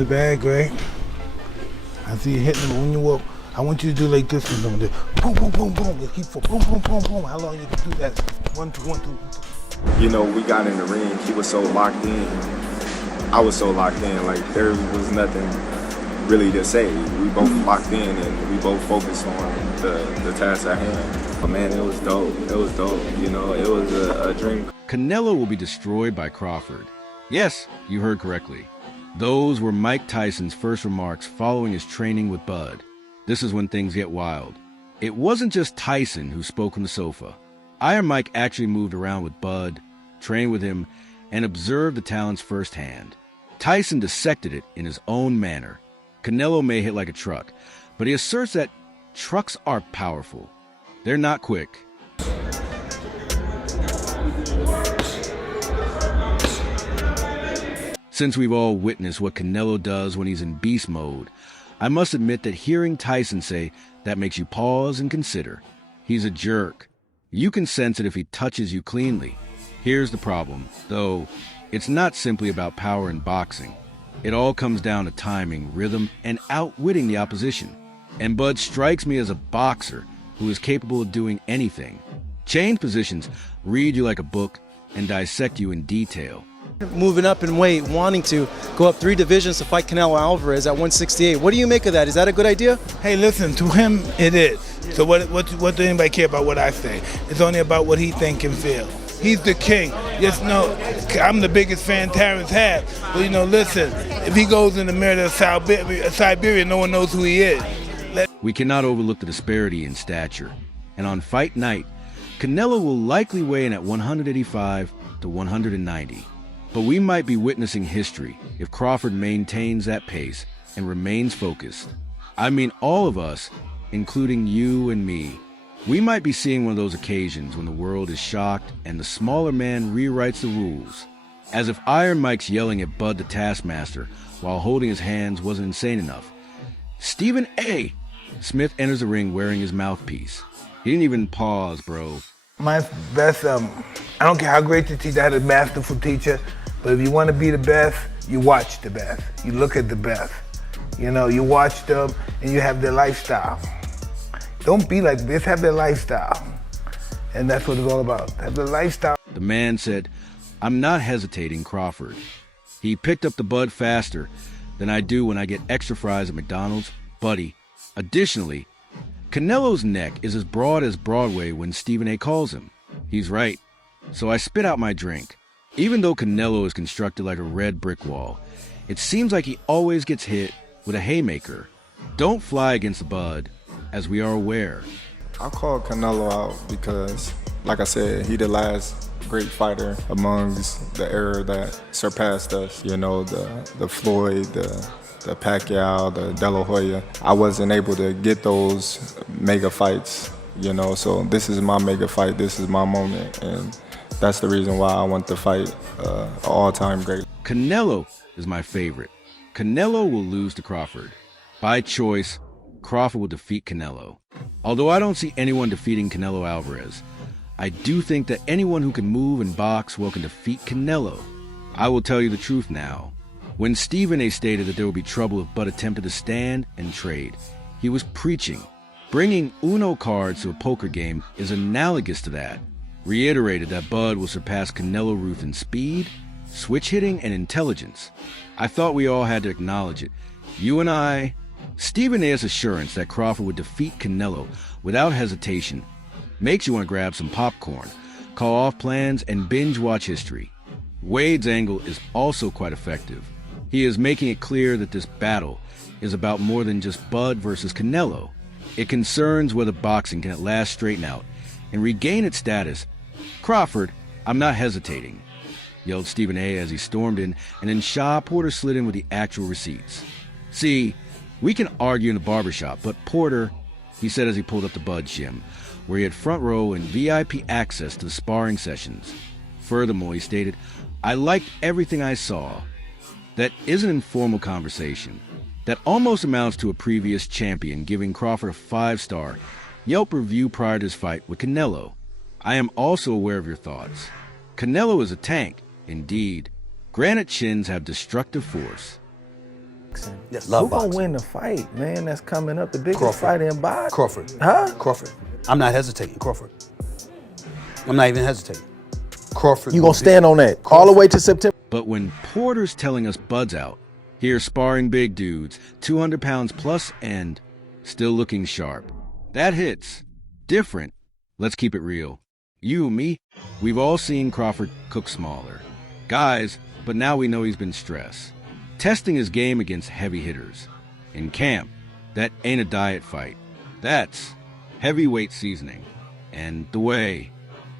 the bag, right? I see you hitting them when you walk. I want you to do like this with them. Boom, boom, boom, boom. Let's keep for boom, boom, boom, boom. How long you can do that? 1, 2, 1, 2. You know, we got in the ring. He was so locked in. I was so locked in. Like, there was nothing really to say. We both locked in and we both focused on the task at hand. But man, it was dope. It was dope. You know, it was a dream. Canelo will be destroyed by Crawford. Yes, you heard correctly. Those were Mike Tyson's first remarks following his training with Bud. This is when things get wild. It wasn't just Tyson who spoke on the sofa. Iron Mike actually moved around with Bud, trained with him, and observed the talents firsthand. Tyson dissected it in his own manner. Canelo may hit like a truck, but he asserts that trucks are powerful. They're not quick. Since we've all witnessed what Canelo does when he's in beast mode, I must admit that hearing Tyson say that makes you pause and consider. He's a jerk. You can sense it if he touches you cleanly. Here's the problem, though. It's not simply about power in boxing. It all comes down to timing, rhythm, and outwitting the opposition. And Bud strikes me as a boxer who is capable of doing anything. Change positions, read you like a book, and dissect you in detail. Moving up in weight, wanting to go up 3 divisions to fight Canelo Alvarez at 168. What do you make of that? Is that a good idea? Hey, listen, to him, it is. So what does anybody care about what I say? It's only about what he think and feel. He's the king. Just know, I'm the biggest fan Terence had. But, you know, listen, if he goes in the mirror of Siberia, no one knows who he is. We cannot overlook the disparity in stature. And on fight night, Canelo will likely weigh in at 185 to 190. But we might be witnessing history if Crawford maintains that pace and remains focused. I mean, all of us, including you and me, we might be seeing one of those occasions when the world is shocked and the smaller man rewrites the rules. As if Iron Mike's yelling at Bud the Taskmaster while holding his hands wasn't insane enough. Stephen A. Smith enters the ring wearing his mouthpiece. He didn't even pause, bro. My best, I don't care how great the teacher, I had a masterful teacher, but if you want to be the best, you watch the best. You look at the best. You know, you watch them and you have their lifestyle. Don't be like this, have their lifestyle. And that's what it's all about, have the lifestyle. The man said, "I'm not hesitating, Crawford." He picked up the Bud faster than I do when I get extra fries at McDonald's. Buddy. Additionally, Canelo's neck is as broad as Broadway when Stephen A. calls him. He's right. So I spit out my drink. Even though Canelo is constructed like a red brick wall, it seems like he always gets hit with a haymaker. Don't fly against the Bud, as we are aware. I called Canelo out because, like I said, he the last great fighter amongst the era that surpassed us. You know, the Floyd, the Pacquiao, the De La Hoya. I wasn't able to get those mega fights, you know, so this is my mega fight, this is my moment, and that's the reason why I want to fight an all-time great. Canelo is my favorite. Canelo will lose to Crawford. By choice, Crawford will defeat Canelo. Although I don't see anyone defeating Canelo Alvarez, I do think that anyone who can move and box well can defeat Canelo. I will tell you the truth now. When Stephen A. stated that there would be trouble if Bud attempted to stand and trade, he was preaching. Bringing Uno cards to a poker game is analogous to that. Reiterated that Bud will surpass Canelo Ruth in speed, switch hitting, and intelligence. I thought we all had to acknowledge it. You and I. Stephen A.'s assurance that Crawford would defeat Canelo without hesitation makes you want to grab some popcorn, call off plans, and binge watch history. Wade's angle is also quite effective. He is making it clear that this battle is about more than just Bud versus Canelo. It concerns whether boxing can at last straighten out and regain its status. "Crawford, I'm not hesitating," yelled Stephen A. as he stormed in, and then Shaw Porter slid in with the actual receipts. "See, we can argue in the barbershop, but Porter," he said as he pulled up the Bud gym, where he had front row and VIP access to the sparring sessions. Furthermore, he stated, "I liked everything I saw." That is an informal conversation that almost amounts to a previous champion giving Crawford a 5-star Yelp review prior to his fight with Canelo. I am also aware of your thoughts. Canelo is a tank, indeed. Granite chins have destructive force. boxing. Yes, love Who gonna boxing. win the fight, man? That's coming up, the biggest Crawford. fight in boxing. Crawford. Huh? Crawford. I'm not hesitating. Crawford. I'm not even hesitating. Crawford. You gonna stand on that all the way to September? But when Porter's telling us Bud's out, here sparring big dudes, 200 pounds plus and still looking sharp, that hits. Different. Let's keep it real. You, me, we've all seen Crawford cook smaller guys, but now we know he's been stressed, testing his game against heavy hitters. In camp, that ain't a diet fight. That's heavyweight seasoning. And the way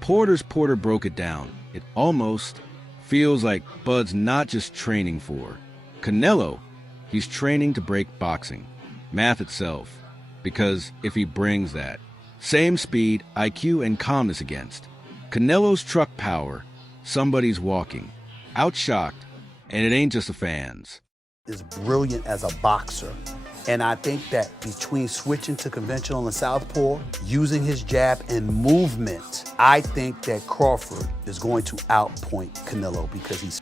Porter broke it down, it almost feels like Bud's not just training for Canelo, he's training to break boxing, math itself, because if he brings that same speed, IQ, and calmness against Canelo's truck power, somebody's walking, outshocked, and it ain't just the fans. Is brilliant as a boxer. And I think that between switching to conventional and southpaw, using his jab and movement, I think that Crawford is going to outpoint Canelo because he's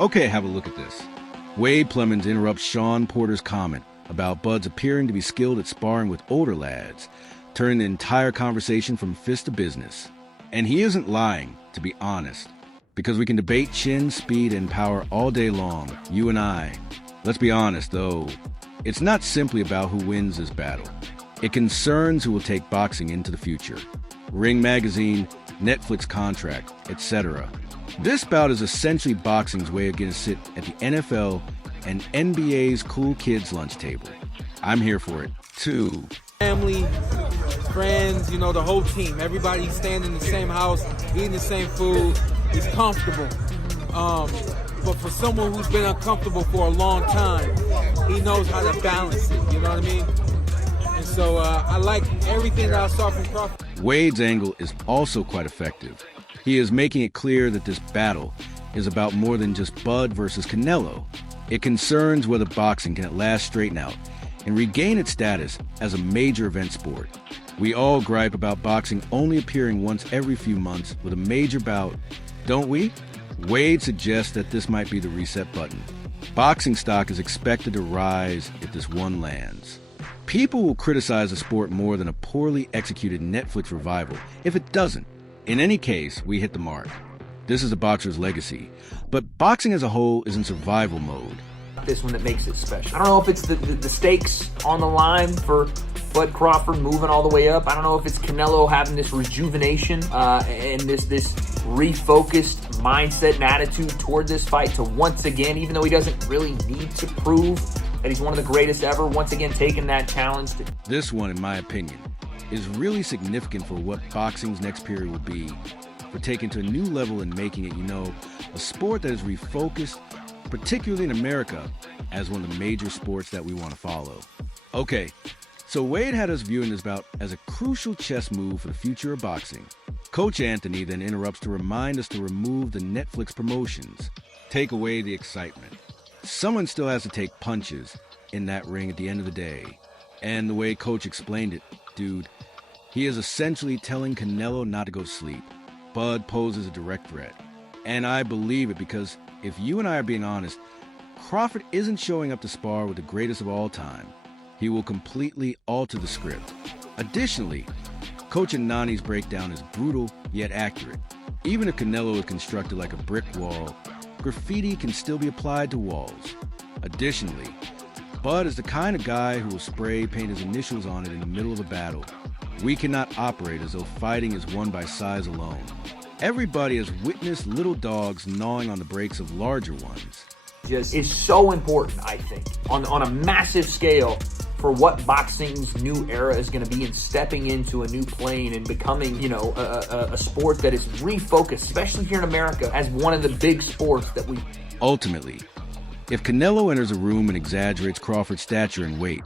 Okay, have a look at this. Wade Plemons interrupts Sean Porter's comment about Bud's appearing to be skilled at sparring with older lads, turning the entire conversation from fist to business. And he isn't lying, to be honest, because we can debate chin, speed, and power all day long, you and I. Let's be honest, though, it's not simply about who wins this battle. It concerns who will take boxing into the future. Ring Magazine, Netflix contract, etc. This bout is essentially boxing's way of getting to sit at the NFL and NBA's cool kids lunch table. I'm here for it, too. Family, friends, the whole team. Everybody's staying in the same house, eating the same food. It's comfortable. But for someone who's been uncomfortable for a long time, he knows how to balance it, you know what I mean? And so I like everything that I saw from Crawford. Wade's angle is also quite effective. He is making it clear that this battle is about more than just Bud versus Canelo. It concerns whether boxing can at last straighten out and regain its status as a major event sport. We all gripe about boxing only appearing once every few months with a major bout, don't we? Wade suggests that this might be the reset button. Boxing stock is expected to rise if this one lands. People will criticize the sport more than a poorly executed Netflix revival if it doesn't. In any case, we hit the mark. This is a boxer's legacy, but boxing as a whole is in survival mode. This one that makes it special. I don't know if it's the stakes on the line for Bud Crawford moving all the way up. I don't know if it's Canelo having this rejuvenation and this refocused mindset and attitude toward this fight to once again, even though he doesn't really need to prove that he's one of the greatest ever, once again taking that challenge. This one, in my opinion, is really significant for what boxing's next period will be, for taking to a new level and making it, a sport that is refocused, particularly in America, as one of the major sports that we want to follow. Okay, so Wade had us viewing this bout as a crucial chess move for the future of boxing. Coach Anthony then interrupts to remind us to remove the Netflix promotions, take away the excitement. Someone still has to take punches in that ring at the end of the day. And the way Coach explained it, dude, he is essentially telling Canelo not to go sleep. Bud poses a direct threat. And I believe it because if you and I are being honest, Crawford isn't showing up to spar with the greatest of all time. He will completely alter the script. Additionally, Coach Nani's breakdown is brutal yet accurate. Even if Canelo is constructed like a brick wall, graffiti can still be applied to walls. Additionally, Bud is the kind of guy who will spray paint his initials on it in the middle of a battle. We cannot operate as though fighting is won by size alone. Everybody has witnessed little dogs gnawing on the brakes of larger ones. Just is so important, I think, on a massive scale for what boxing's new era is going to be and stepping into a new plane and becoming, a sport that is refocused, especially here in America, as one of the big sports that we... Ultimately, if Canelo enters a room and exaggerates Crawford's stature and weight,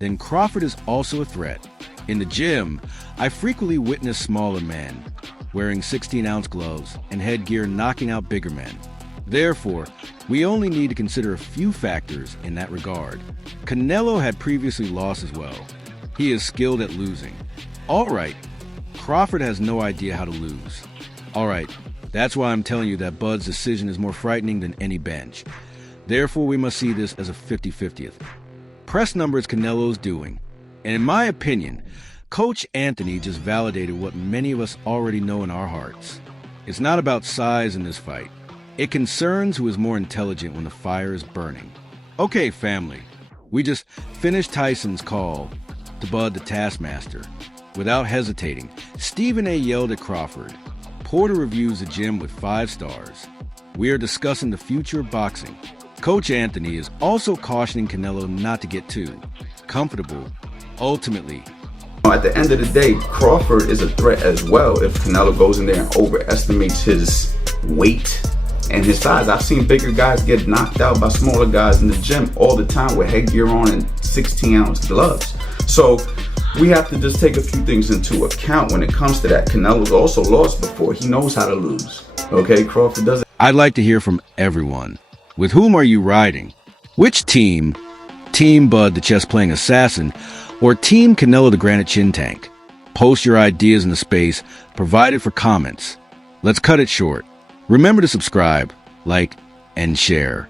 then Crawford is also a threat. In the gym, I frequently witness smaller men wearing 16-ounce gloves and headgear knocking out bigger men. Therefore, we only need to consider a few factors in that regard. Canelo had previously lost as well. He is skilled at losing. All right, Crawford has no idea how to lose. All right, that's why I'm telling you that Bud's decision is more frightening than any bench. Therefore, we must see this as a 50-50th. Press number is Canelo's doing. And in my opinion, Coach Anthony just validated what many of us already know in our hearts. It's not about size in this fight. It concerns who is more intelligent when the fire is burning. Okay, family, we just finished Tyson's call to Bud the Taskmaster. Without hesitating, Stephen A. yelled at Crawford. Porter reviews the gym with 5 stars. We are discussing the future of boxing. Coach Anthony is also cautioning Canelo not to get too comfortable. Ultimately, at the end of the day, Crawford is a threat as well if Canelo goes in there and overestimates his weight and his size. I've seen bigger guys get knocked out by smaller guys in the gym all the time with headgear on and 16-ounce gloves. So we have to just take a few things into account when it comes to that. Canelo's also lost before. He knows how to lose. Okay, Crawford doesn't. I'd like to hear from everyone. With whom are you riding? Which team? Team Bud the chess-playing assassin, or Team Canelo the granite chin tank? Post your ideas in the space provided for comments. Let's cut it short. Remember to subscribe, like, and share.